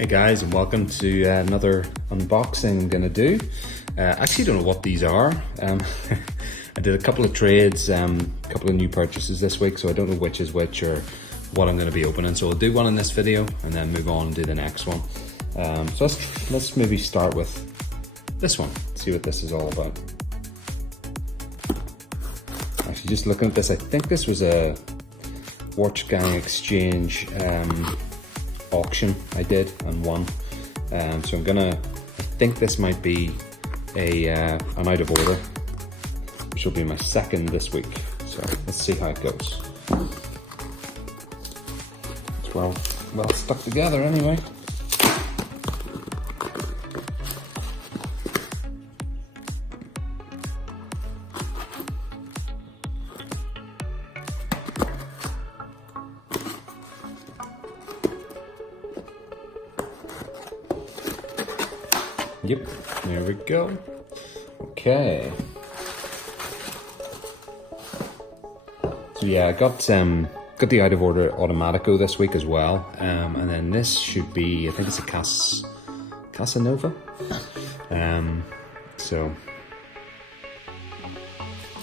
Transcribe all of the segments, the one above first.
Hey guys, and welcome to another unboxing I'm gonna do. I actually don't know what these are. I did a couple of trades, a couple of new purchases this week, so I don't know which is which or what I'm gonna be opening. So I'll do one in this video and then move on and do the next one. So let's maybe start with this one, see what this is all about. Actually, just looking at this, I think this was a Watch Gang Exchange auction I did and won. So I think this might be an out of order, which will be my second this week. So let's see how it goes. It's well stuck together anyway. Yep, there we go. Okay. So yeah, I got the out of order Automatico this week as well, and then this should be, I think it's a Casanova. So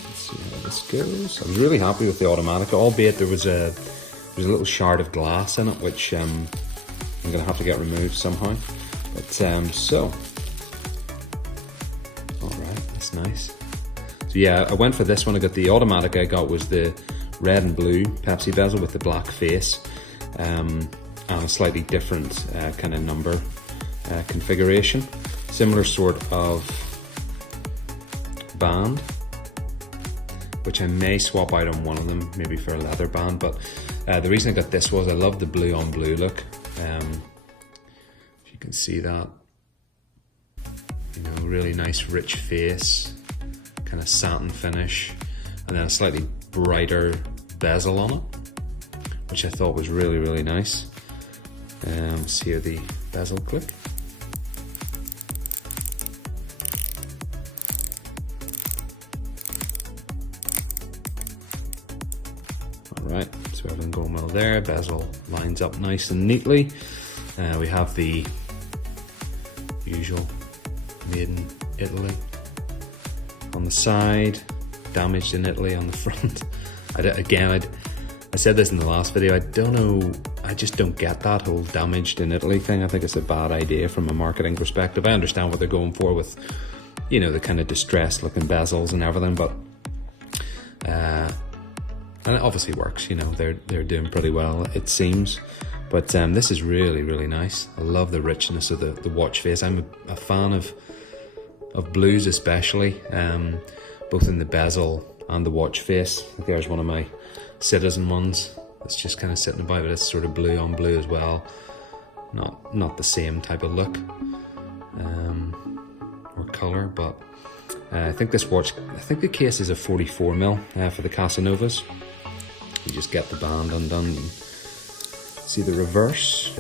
let's see how this goes. I was really happy with the Automatico, albeit there was a little shard of glass in it, which I'm gonna have to get removed somehow. But so. That's nice. So yeah, I went for this one. I got the automatic I got was the red and blue Pepsi bezel with the black face, and a slightly different kind of number configuration. Similar sort of band, which I may swap out on one of them, maybe for a leather band. But the reason I got this was I love the blue on blue look. If you can see that. You know, really nice rich face, kind of satin finish, and then a slightly brighter bezel on it, which I thought was really, really nice. See how the bezel click. Alright, so everything going well there, bezel lines up nice and neatly. We have the usual made in Italy on the side, damaged in Italy on the front. I said this in the last video, I don't know, I just don't get that whole damaged in Italy thing. I think it's a bad idea from a marketing perspective. I understand what they're going for with, you know, the kind of distressed looking bezels and everything, but and it obviously works, you know, they're doing pretty well, it seems. But this is really, really nice. I love the richness of the watch face. I'm a fan of blues especially, both in the bezel and the watch face. There's one of my Citizen ones that's just kind of sitting about, but it's sort of blue on blue as well. Not the same type of look or color, but I think this watch, I think the case is a 44mm for the Casanovas. You just get the band undone. You see the reverse,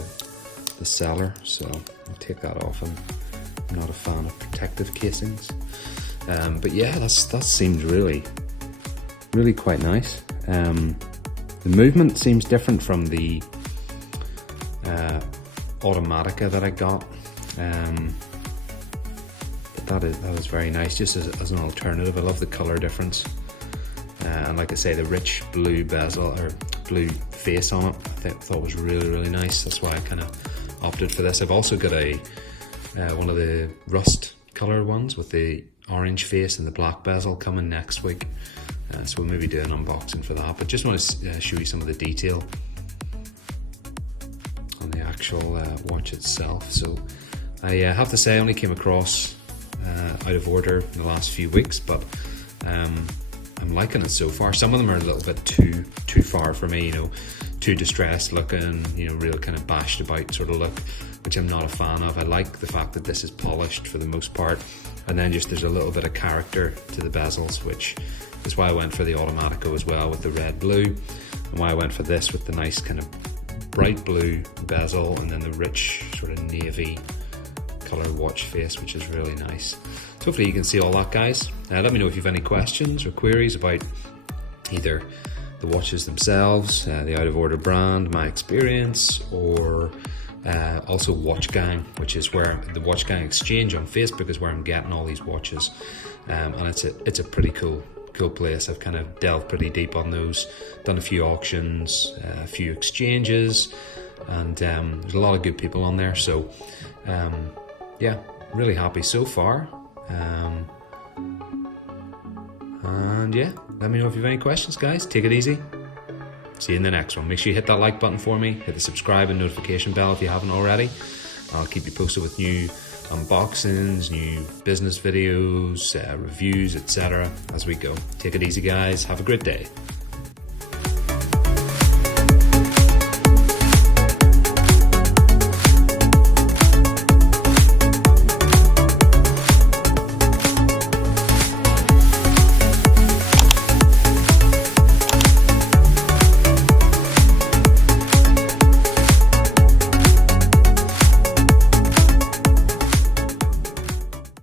the seller, so I'll take that off. I'm not a fan of protective casings, but yeah, that seems really, really quite nice. The movement seems different from the Automatica that I got, but that is very nice, just as an alternative. I love the color difference, and like I say, the rich blue bezel or blue face on it, I thought was really, really nice. That's why I kind of opted for this. I've also got one of the rust color ones with the orange face and the black bezel coming next week, so we'll maybe do an unboxing for that, but just want to show you some of the detail on the actual watch itself. So I have to say I only came across out of order in the last few weeks, but I'm liking it so far. Some of them are a little bit too far for me, you know, too distressed looking, you know, real kind of bashed about sort of look, which I'm not a fan of. I like the fact that this is polished for the most part, and then just there's a little bit of character to the bezels, which is why I went for the Automatico as well with the red blue, and why I went for this with the nice kind of bright blue bezel and then the rich sort of navy color watch face, which is really nice. So hopefully you can see all that, guys. Let me know if you have any questions or queries about either the watches themselves, the out of order brand, my experience, or Also Watch Gang, which is where the Watch Gang Exchange on Facebook is where I'm getting all these watches, and it's a pretty cool place. I've kind of delved pretty deep on those, done a few auctions, a few exchanges, and there's a lot of good people on there. So yeah, really happy so far. And yeah, let me know if you have any questions, guys. Take it easy. See you in the next one. Make sure you hit that like button for me, hit the subscribe and notification bell if you haven't already. I'll keep you posted with new unboxings, new business videos, reviews, etc. as we go. Take it easy, guys. Have a great day.